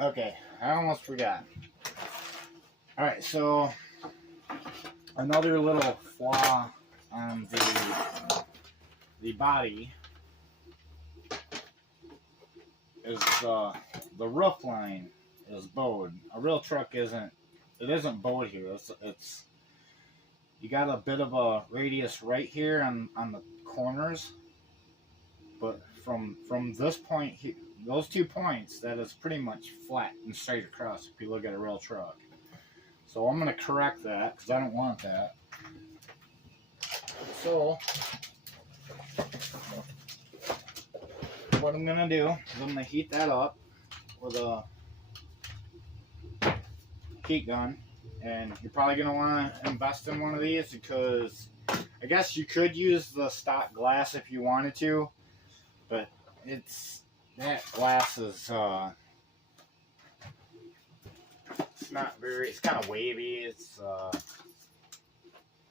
Okay, I almost forgot. Alright, so another little flaw on the body is the roof line is bowed. A real truck isn't bowed here. It's you got a bit of a radius right here on the corners, but from this point here, those 2 points, that is pretty much flat and straight across if you look at a real truck. So I'm going to correct that because I don't want that. So what I'm going to do is I'm going to heat that up with a heat gun. And you're probably going to want to invest in one of these because I guess you could use the stock glass if you wanted to, but that glass is it's not very, it's kind of wavy. It's I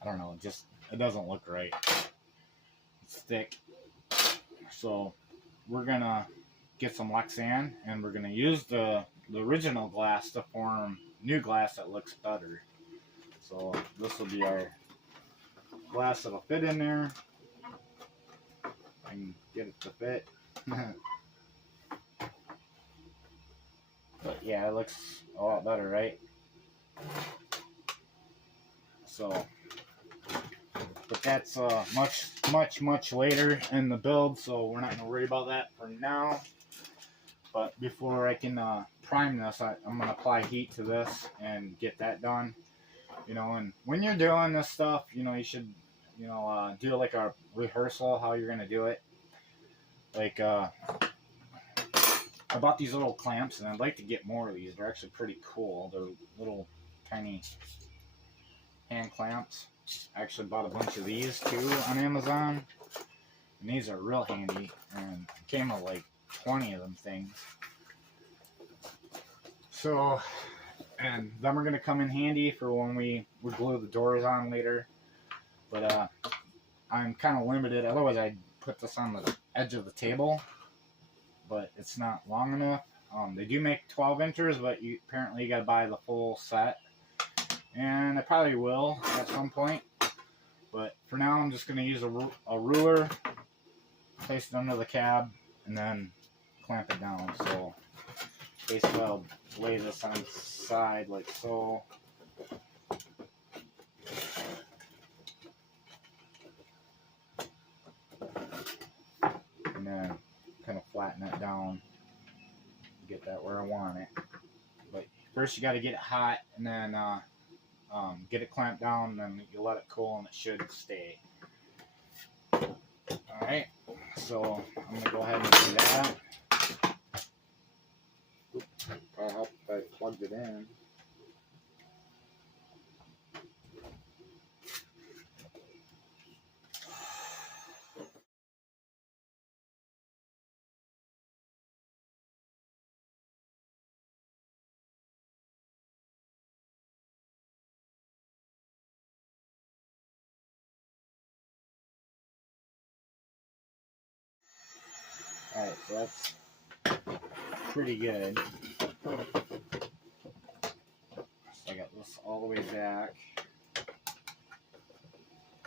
don't know, it doesn't look right. It's thick. So we're gonna get some Lexan and we're gonna use the original glass to form new glass that looks better. So this will be our glass that'll fit in there. I can get it to fit. But yeah, it looks a lot better, right? So, but that's much later in the build, so we're not gonna worry about that for now. But before I can prime this, I'm gonna apply heat to this and get that done. You know, and when you're doing this stuff, you know, you should, you know, do like a rehearsal how you're gonna do it. Like I bought these little clamps, and I'd like to get more of these. They're actually pretty cool. They're little tiny hand clamps. I actually bought a bunch of these too on Amazon, and these are real handy. And it came with like 20 of them things. So, and them are gonna come in handy for when we glue the doors on later. But I'm kind of limited. Otherwise, I'd put this on the edge of the table, but it's not long enough. They do make 12 inches, but apparently you got to buy the full set. And I probably will at some point. But for now, I'm just going to use a ruler, place it under the cab, and then clamp it down. So basically, I'll lay this on its side like so. And then kind of flatten it down, get that where I want it. But first you got to get it hot, and then get it clamped down, and then you let it cool, and it should stay. Alright, so I'm going to go ahead and do that. I'll help if I plugged it in. Alright, so that's pretty good. So I got this all the way back.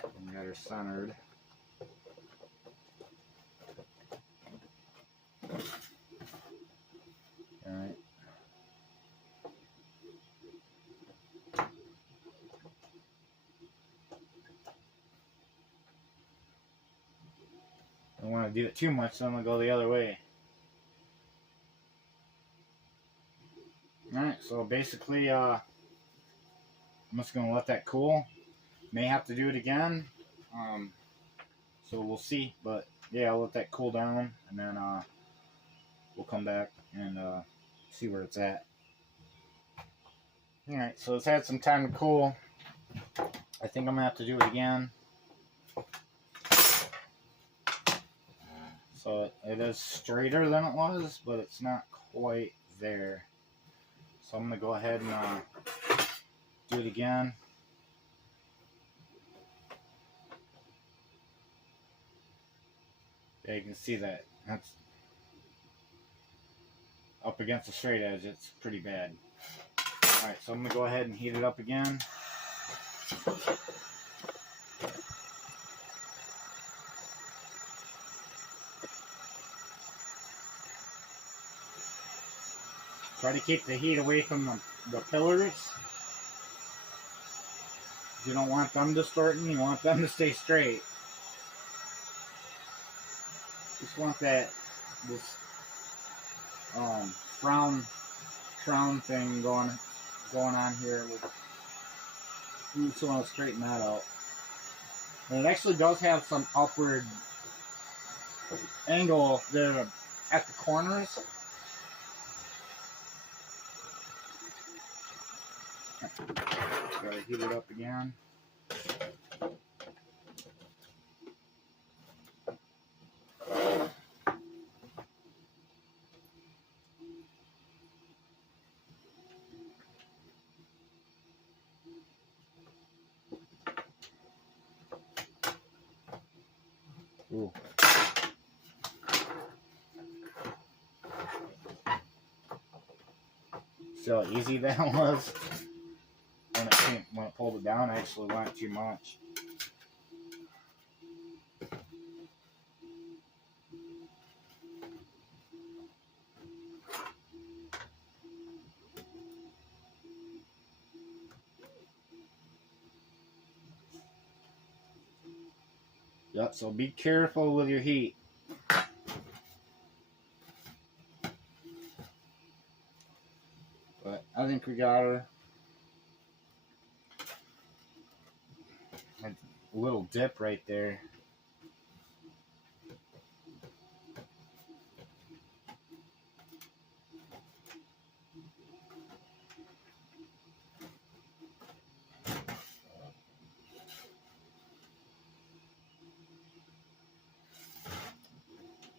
And got her centered. Alright. I don't want to do it too much, so I'm going to go the other way. Alright, so basically, I'm just going to let that cool. May have to do it again. So we'll see. But yeah, I'll let that cool down, and then we'll come back and see where it's at. Alright, so it's had some time to cool. I think I'm going to have to do it again. So it is straighter than it was, but it's not quite there. So I'm going to go ahead and do it again. Yeah, you can see that. up against the straight edge, it's pretty bad. Alright, so I'm going to go ahead and heat it up again. Try to keep the heat away from the pillars. You don't want them distorting, you want them to stay straight. Just want this crown thing going on here. We just want to straighten that out. And it actually does have some upward angle there at the corners. Gotta heat it up again. Ooh. See how easy that was? When it pulled it down, I actually went too much. Yep, so be careful with your heat. But I think we got her. A little dip right there.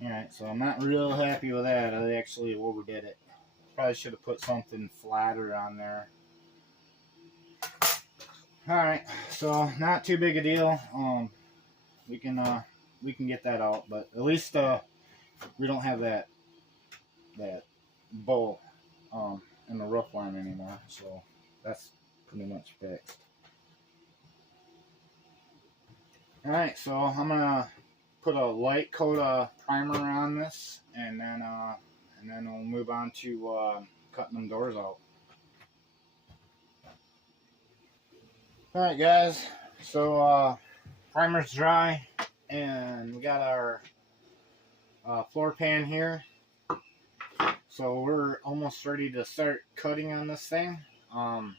Alright, so I'm not real happy with that. I actually overdid it. Probably should have put something flatter on there. Alright, so not too big a deal. We can get that out, but at least we don't have that bowl in the roof line anymore, so that's pretty much fixed. Alright, so I'm gonna put a light coat of primer on this, and then we'll move on to cutting them doors out. Alright guys, so primer's dry, and we got our floor pan here. So we're almost ready to start cutting on this thing. Now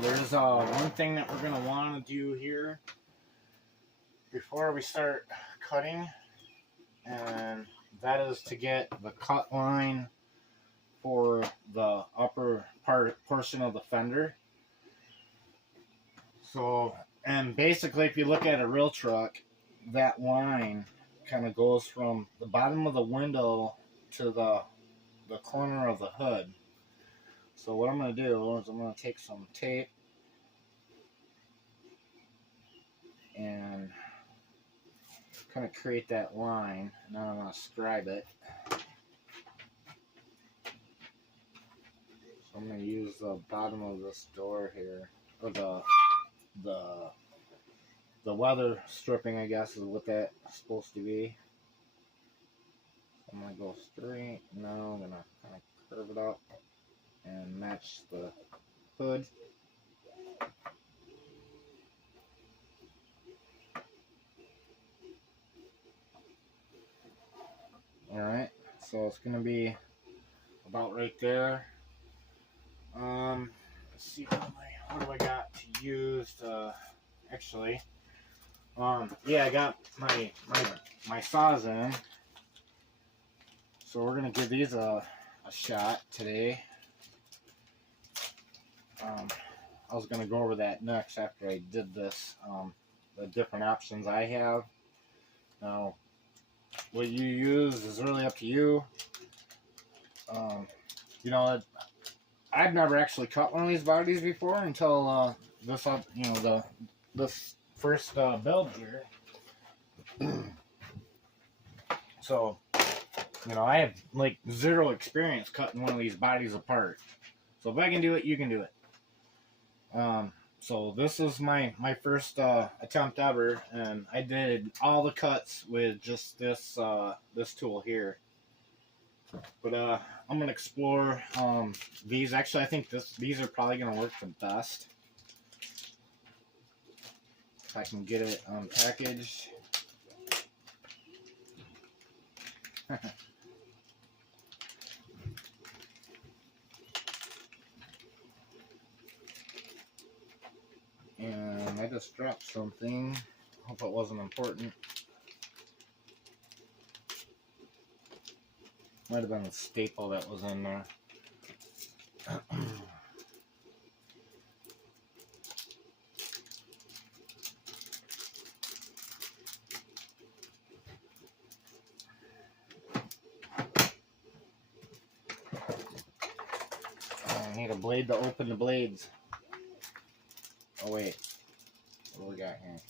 there's one thing that we're going to want to do here before we start cutting, and that is to get the cut line for the upper portion of the fender. So, and basically if you look at a real truck, that line kind of goes from the bottom of the window to the corner of the hood. So what I'm going to do is I'm going to take some tape and kind of create that line, and then I'm going to scribe it. So I'm going to use the bottom of this door here, or the weather stripping, I guess, is what that's supposed to be. I'm going to go straight. Now I'm going to kind of curve it up and match the hood. Alright, so it's going to be about right there. Let's see, what do I got to use to, actually, yeah, I got my saws in. So we're going to give these a shot today. I was going to go over that next after I did this, the different options I have. Now, what you use is really up to you. You know, I've never actually cut one of these bodies before until this, you know, this first build here. So You know, I have like zero experience cutting one of these bodies apart. So if I can do it, you can do it. So this is my first attempt ever, and I did all the cuts with just this this tool here. But I'm gonna explore these. Actually, I think these are probably gonna work the best if I can get it packaged. And I just dropped something. Hope it wasn't important. Might have been a staple that was in there. I need a blade to open the blades. Oh wait, what do we got here?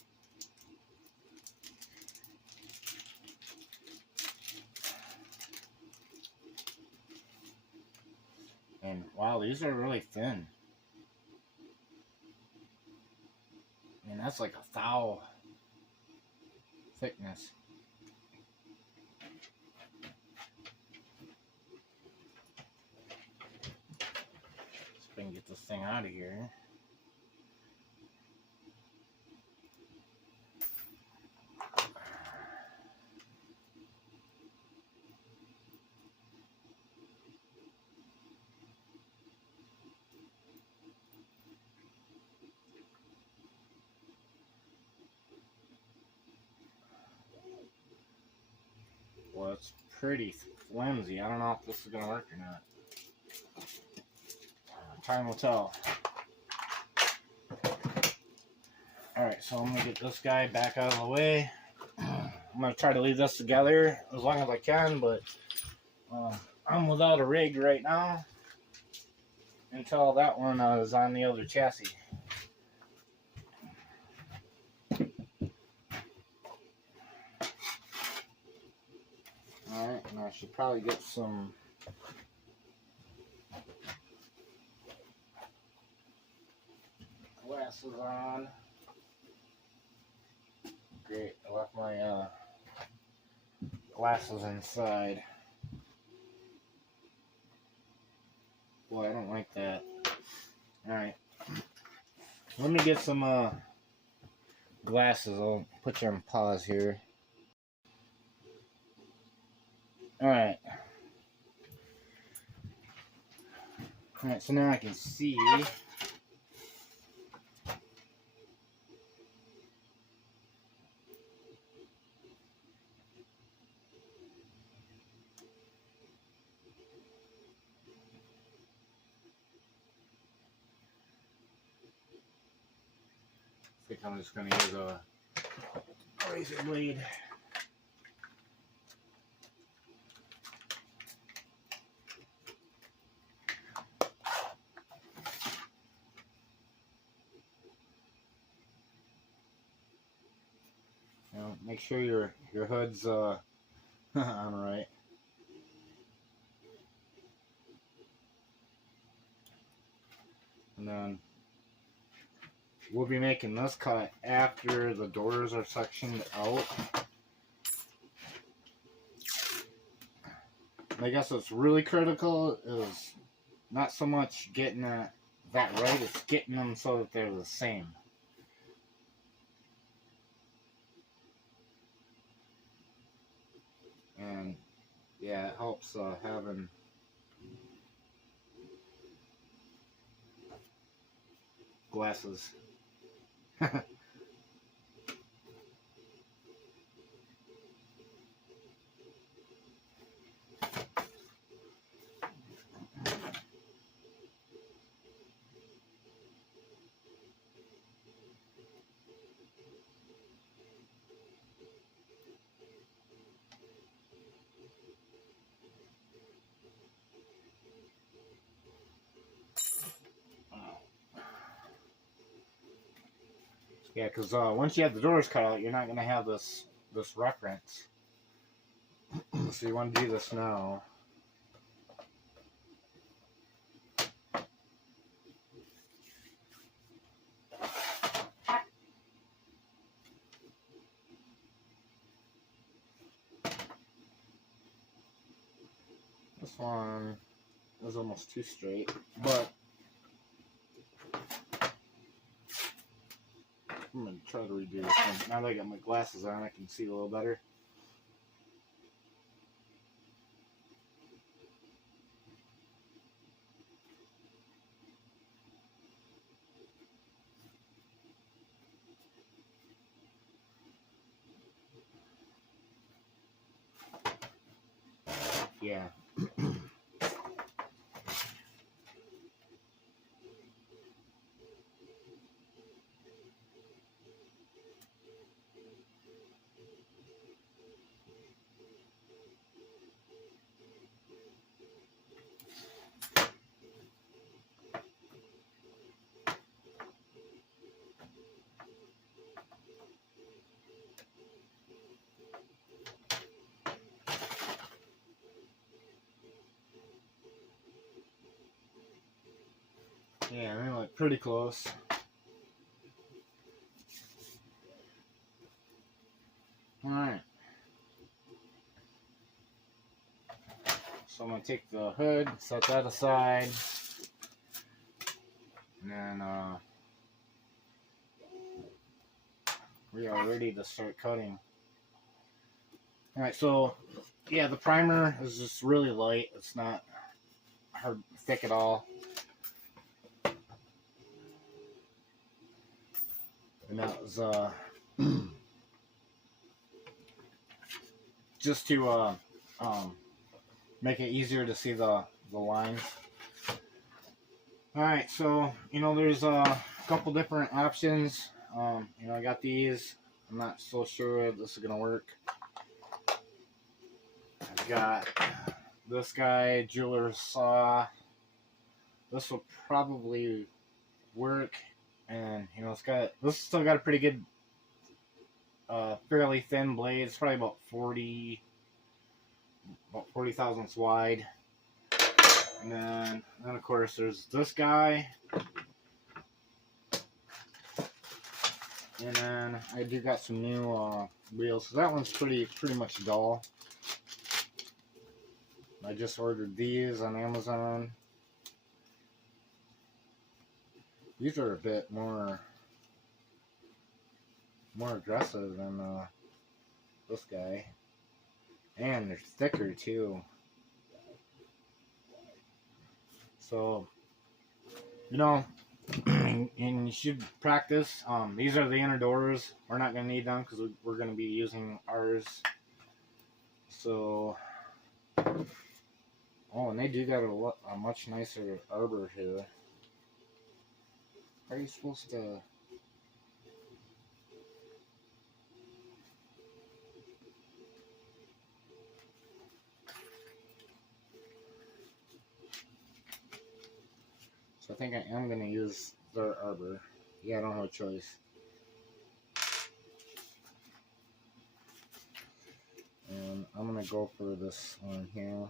And wow, these are really thin. I mean, that's like a thou thickness. Let's see if I can get this thing out of here. Well, it's pretty flimsy. I don't know if this is going to work or not. Time will tell. Alright, so I'm going to get this guy back out of the way. I'm going to try to leave this together as long as I can, but I'm without a rig right now until that one is on the other chassis. Alright, and I should probably get some glasses on. Great, I left my glasses inside. Boy, I don't like that. Alright, let me get some glasses. I'll put you on pause here. Alright. Alright, so now I can see. I think I'm just going to use a razor blade. Make sure your hood's on right. And then we'll be making this cut after the doors are sectioned out. I guess what's really critical is not so much getting that right, it's getting them so that they're the same. And yeah, it helps having glasses. Yeah, because once you have the doors cut out, you're not going to have this reference. So you want to do this now. This one is almost too straight, but I'm going to try to redo this one. Now that I got my glasses on, I can see a little better. Yeah. Yeah, they're like pretty close. Alright. So I'm going to take the hood, set that aside, and then we are ready to start cutting. Alright, so yeah, the primer is just really light. It's not hard, thick at all. And that was just to make it easier to see the lines. Alright, so there's a couple different options. I got these. I'm not so sure if this is gonna work. I've got this guy, jeweler's saw. This will probably work, and this still got a pretty good, fairly thin blade. It's probably about 40 thousandths wide. And then of course there's this guy, and then I do got some new wheels. So that one's pretty much dull. I just ordered these on Amazon. These are a bit more aggressive than this guy, and they're thicker too. So and you should practice. These are the inner doors. We're not gonna need them because we're gonna be using ours. So, and they do got a much nicer arbor here. How are you supposed to? So I think I am gonna use their arbor. Yeah, I don't have a choice. And I'm gonna go for this one here.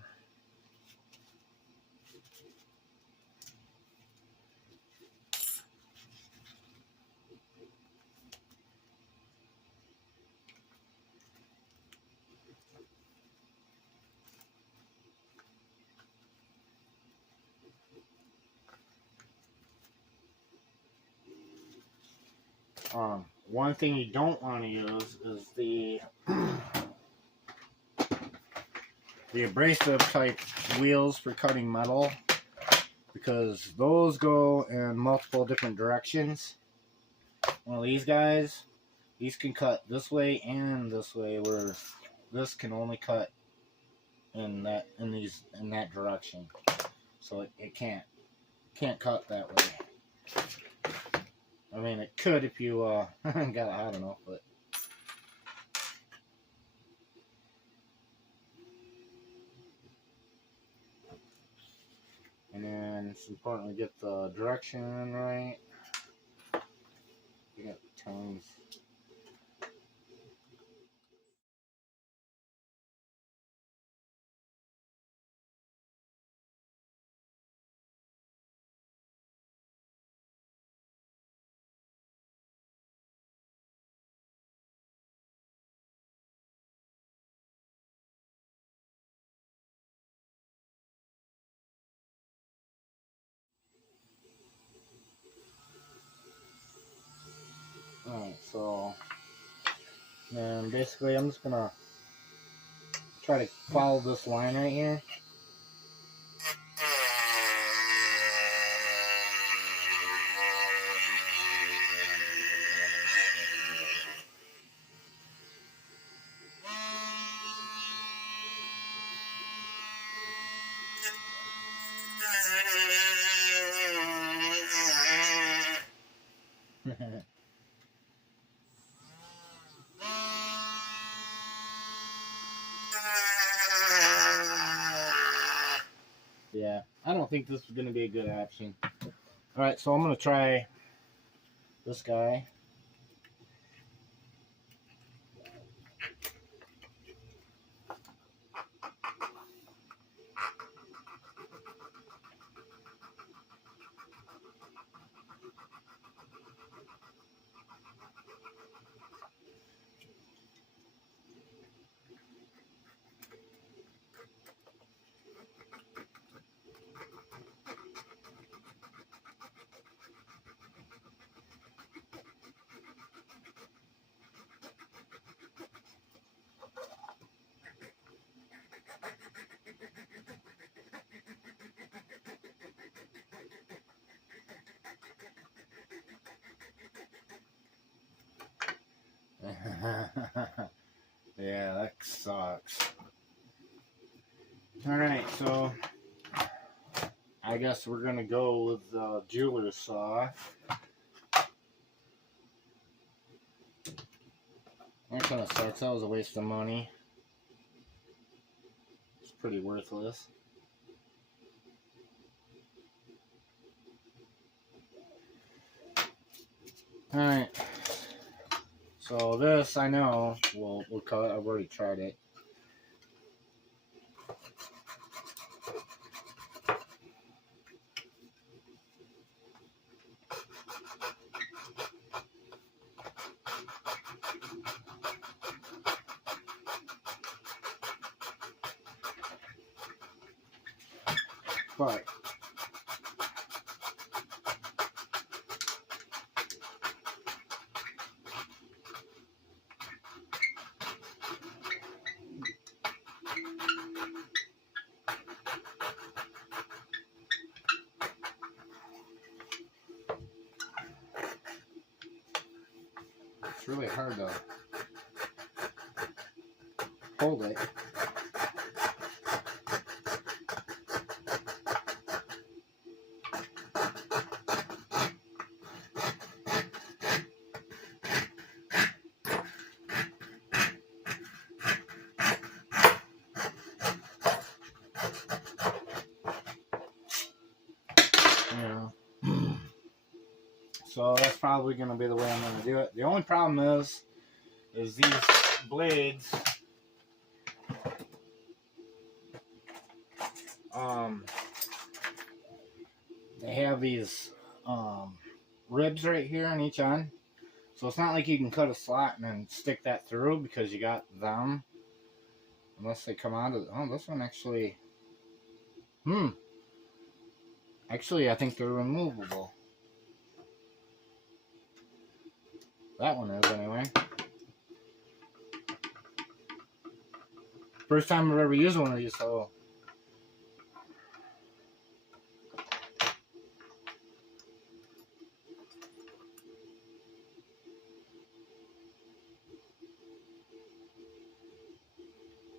One thing you don't want to use is the abrasive type wheels for cutting metal, because those go in multiple different directions. Well, these guys, these can cut this way and this way, where this can only cut in that direction. So it can't cut that way. I mean, it could if you got, I don't know, but and then it's important to get the direction right. You got tons. So then basically I'm just gonna try to follow this line right here. Yeah, I don't think this is going to be a good option. Alright, so I'm going to try this guy. Yeah, that sucks. Alright, so I guess we're gonna go with the jeweler's saw. That kind of sucks. That was a waste of money. It's pretty worthless. Alright. So this I know we'll cut. I've already tried it. But it's really hard to hold it. Yeah. So that's probably going to be the way I'm going to do it. The only problem is these blades, they have these ribs right here on each end. So it's not like you can cut a slot and then stick that through because you got them. Unless they come out of... Oh, this one actually... Actually, I think they're removable. That one is, anyway. First time I've ever used one of these, so...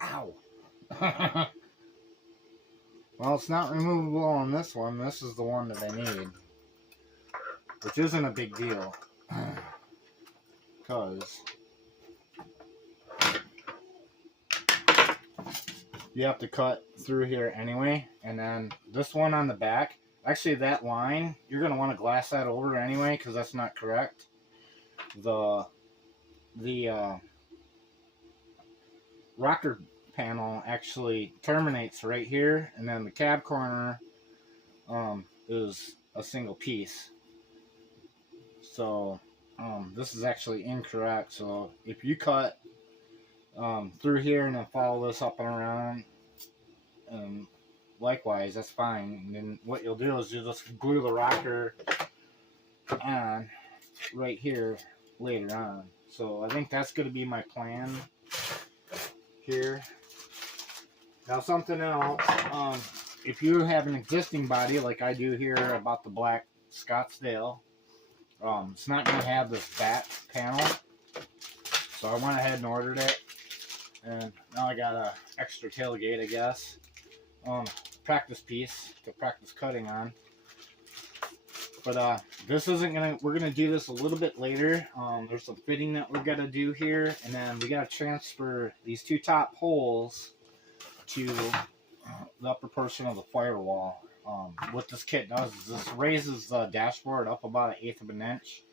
Ow! Well, it's not removable on this one. This is the one that I need. Which isn't a big deal. Because you have to cut through here anyway. And then this one on the back, actually that line, you're going to want to glass that over anyway because that's not correct. The rocker panel actually terminates right here, and then the cab corner is a single piece. So this is actually incorrect. So if you cut through here and then follow this up and around, likewise, that's fine. And then what you'll do is you just glue the rocker on right here later on. So I think that's going to be my plan here. Now something else, if you have an existing body like I do here about the black Scottsdale, it's not going to have this back panel. So I went ahead and ordered it, and now I got a extra tailgate, I guess. Practice piece to practice cutting on. But this isn't gonna. We're gonna do this a little bit later. There's some fitting that we're gonna do here, and then we gotta transfer these two top holes to the upper portion of the firewall. What this kit does is this raises the dashboard up about 1/8 of an inch.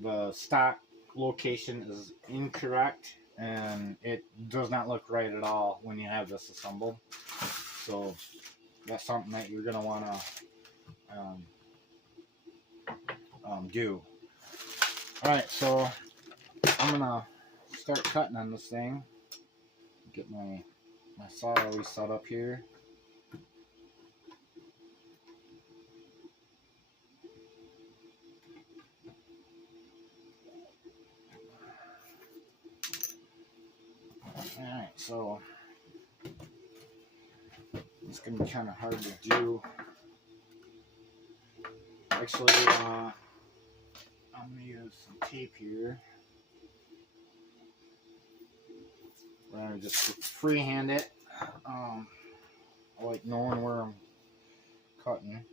The stock location is incorrect, and it does not look right at all when you have this assembled. So that's something that you're gonna want to do. All right, so I'm gonna start cutting on this thing. Get my saw always set up here. All right, so it's gonna be kind of hard to do. Actually, I'm gonna use some tape here. We're gonna just freehand it. I like knowing where I'm cutting.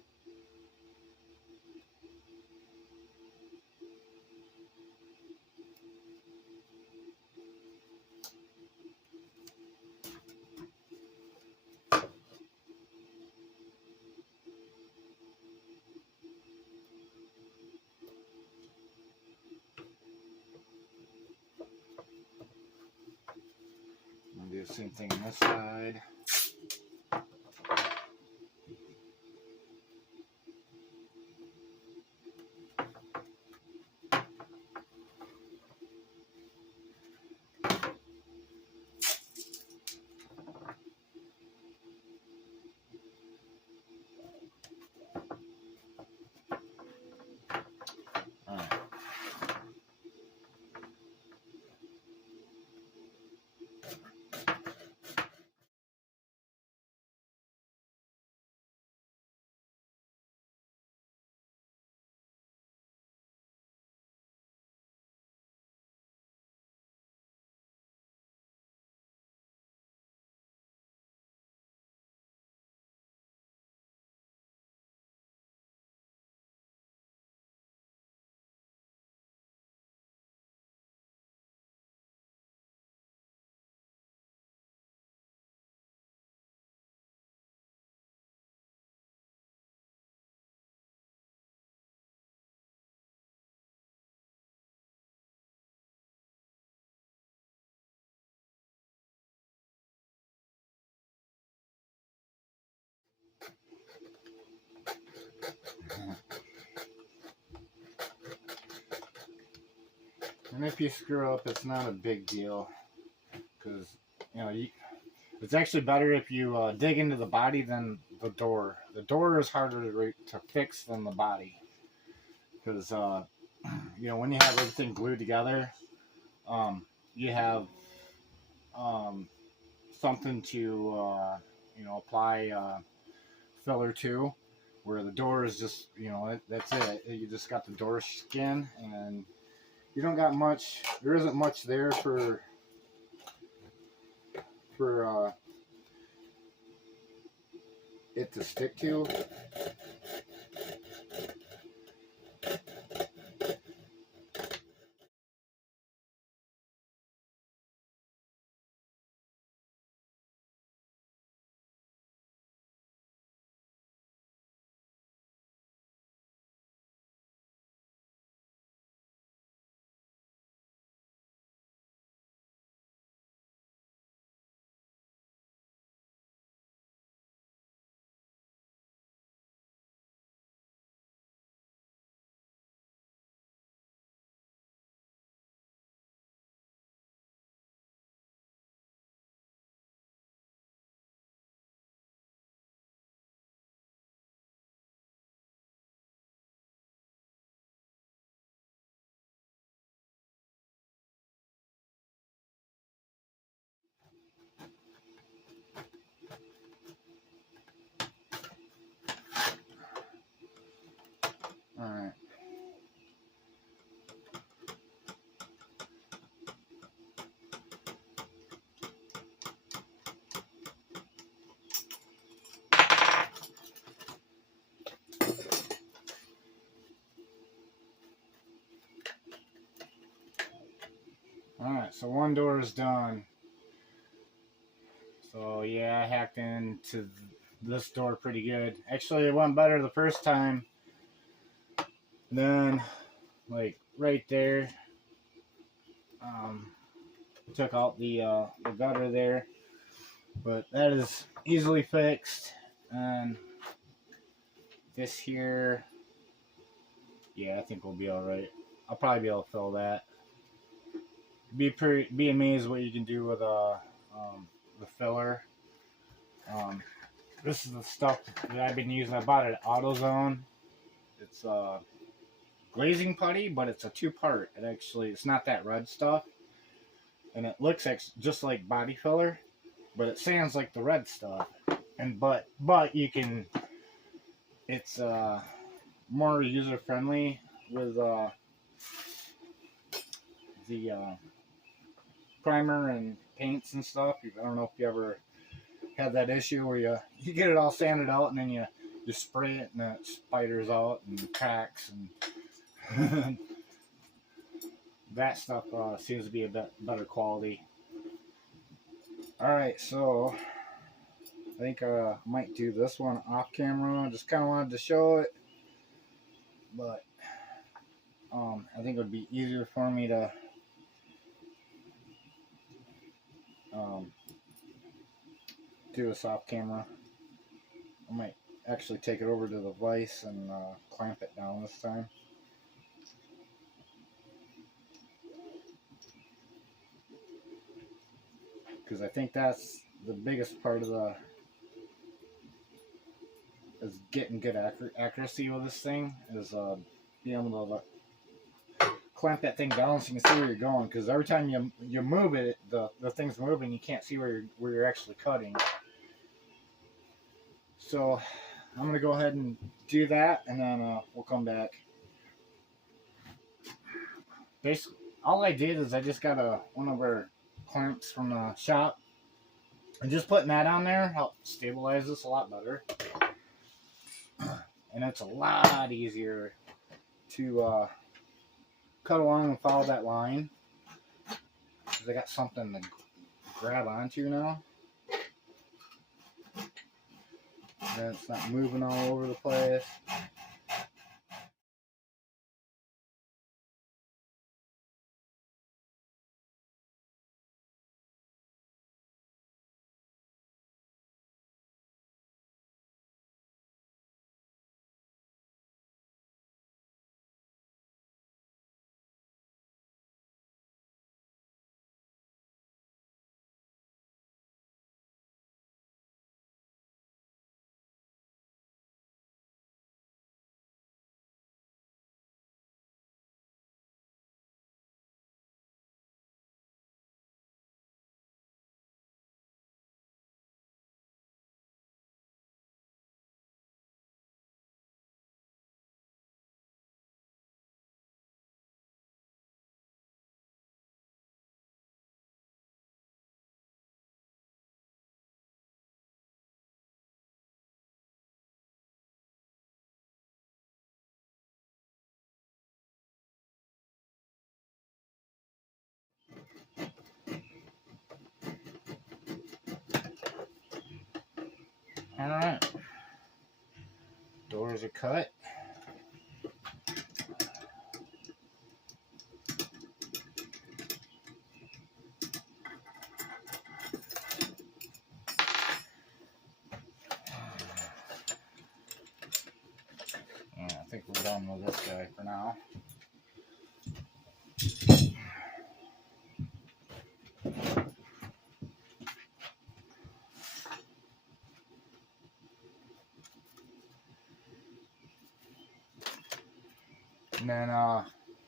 Do the same thing on this side. And if you screw up, it's not a big deal, because it's actually better if you dig into the body than the door. The door is harder to fix than the body, because when you have everything glued together, you have something to apply filler to, where the door is just that's it. You just got the door skin, and you don't got much. There isn't much there for it to stick to. Alright, so one door is done. So yeah, I hacked into this door pretty good. Actually, it went better the first time. Then, like right there, took out the gutter there, but that is easily fixed. And this here, yeah, I think we'll be all right. I'll probably be able to fill that. Be amazed what you can do with the filler. This is the stuff that I've been using. I bought it at AutoZone. It's glazing putty, but it's a two-part. It's not that red stuff, and it looks just like body filler, but it sands like the red stuff. And but you can. It's more user friendly with the primer and paints and stuff. I don't know if you ever had that issue where you get it all sanded out and then you spray it and it spiders out and cracks and that stuff seems to be a bit better quality. Alright, so I think I might do this one off camera. I just kind of wanted to show it, but I think it would be easier for me to do this off camera. I might actually take it over to the vise and clamp it down this time. Because I think that's the biggest part of is getting good accuracy with this thing, is being able to clamp that thing down so you can see where you're going. Because every time you move it, the thing's moving, you can't see where you're actually cutting. So I'm gonna go ahead and do that, and then we'll come back. Basically, all I did is I just got one of our clamps from the shop, and just putting that on there helped stabilize this a lot better. And it's a lot easier to cut along and follow that line, because I got something to grab onto now. And it's not moving all over the place. Alright. Doors are cut. Yeah, I think we're done with this guy for now. And then,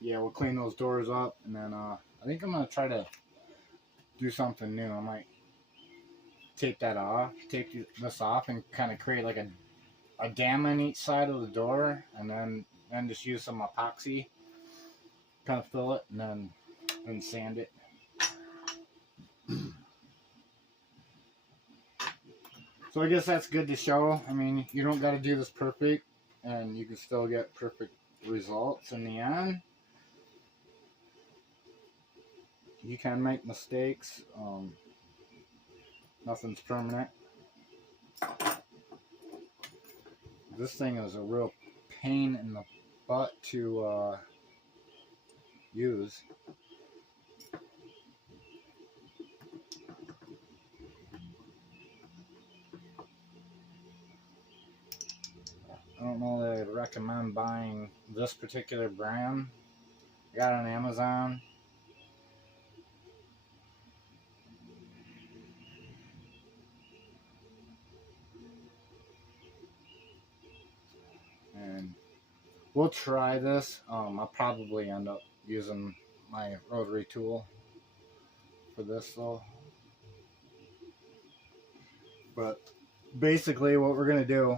yeah, we'll clean those doors up, and then I think I'm going to try to do something new. I might take this off and kind of create like a dam on each side of the door, and then just use some epoxy, kind of fill it, and then sand it. So I guess that's good to show. I mean, you don't got to do this perfect, and you can still get perfect results in the end. you can make mistakes. Nothing's permanent. This thing is a real pain in the butt to use. I don't know that I'd recommend buying this particular brand. I got it on Amazon. And we'll try this. I'll probably end up using my rotary tool for this though. But basically what we're going to do,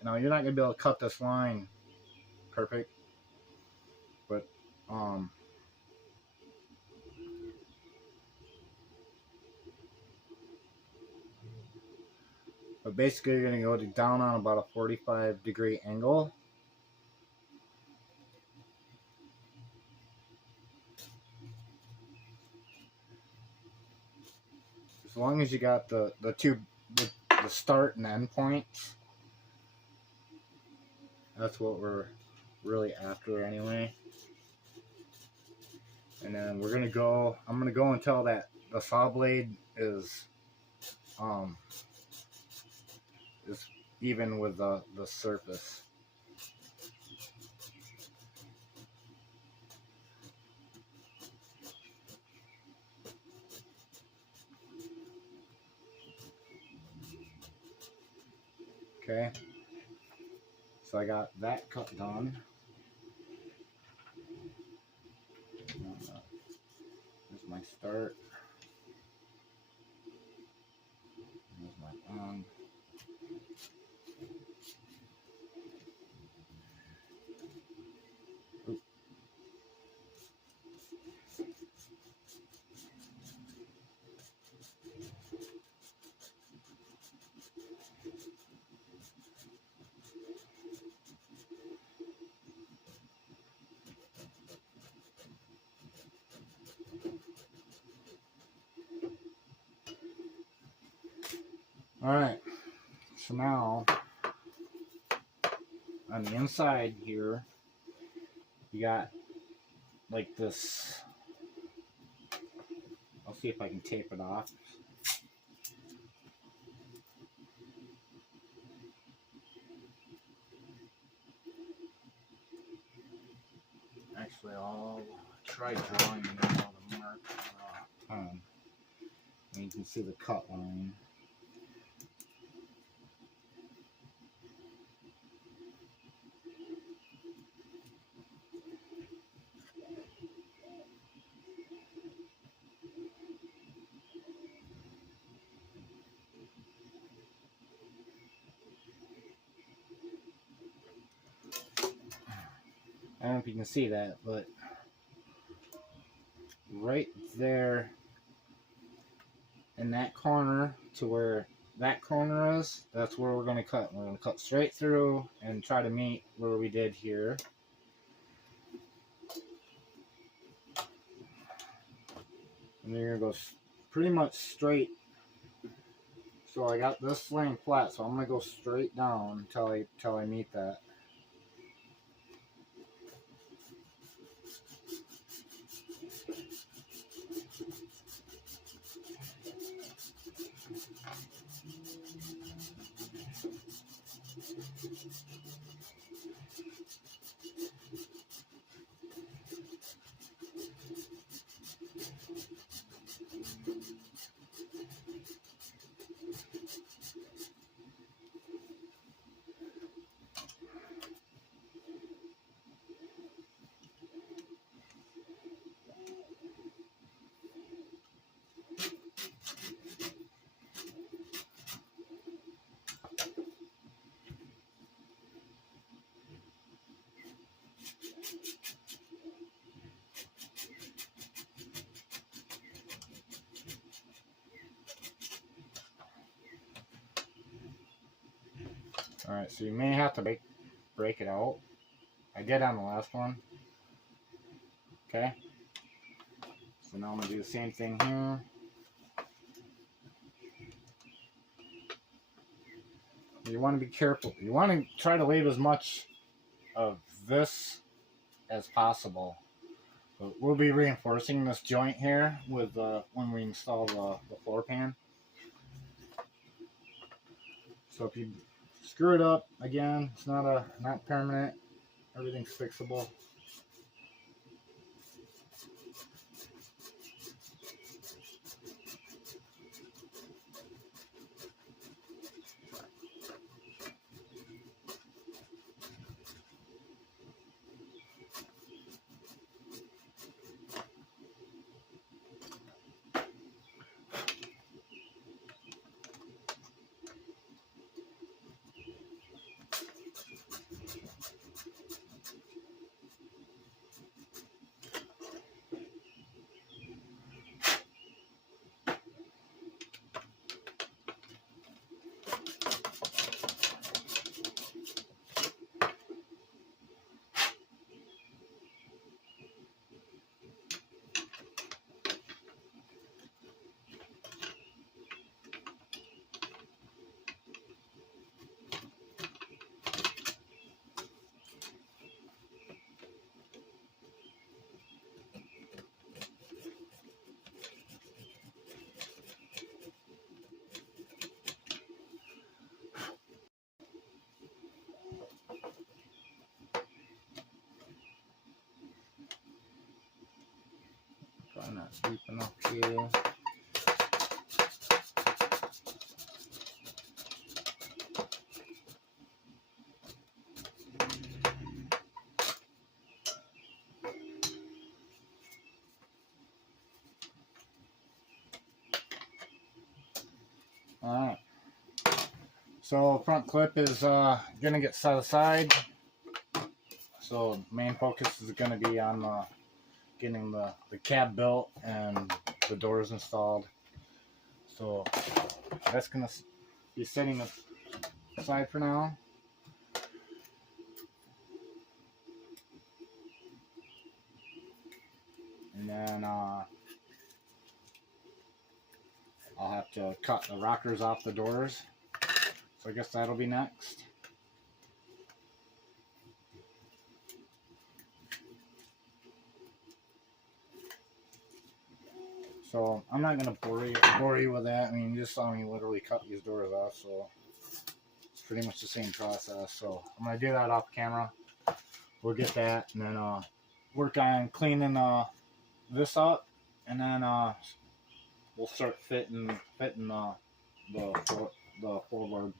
you know, you're not going to be able to cut this line perfect. But basically you're going to go down on about a 45-degree angle. As long as you got the start and end points, that's what we're really after anyway. And then we're gonna go, I'm gonna go until that the saw blade is even with the surface. Okay, so I got that cut done. Here's my start. Here's my end. Alright, so now on the inside here, you got like this. I'll see if I can tape it off. Actually, I'll try drawing it out the mark. And you can see the cut line. I don't know if you can see that, but right there in that corner to where that corner is, that's where we're going to cut. We're going to cut straight through and try to meet where we did here. And then you're going to go pretty much straight. So I got this laying flat, so I'm going to go straight down until I meet that. Alright, so you may have to break it out. I did on the last one. Okay. So now I'm going to do the same thing here. You want to be careful. You want to try to leave as much of this as possible. But we'll be reinforcing this joint here with when we install the floor pan. So if you screw it up, again, it's not permanent. Everything's fixable. Probably not deep enough here. Alright. So front clip is gonna get set aside. So main focus is gonna be on getting the cab built and the doors installed. So that's gonna be sitting aside for now. And then I'll have to cut the rockers off the doors. So I guess that'll be next. So I'm not gonna bore you with that. I mean, you just saw me literally cut these doors off, so it's pretty much the same process. So I'm gonna do that off camera. We'll get that, and then work on cleaning this up, and then we'll start fitting the floorboard.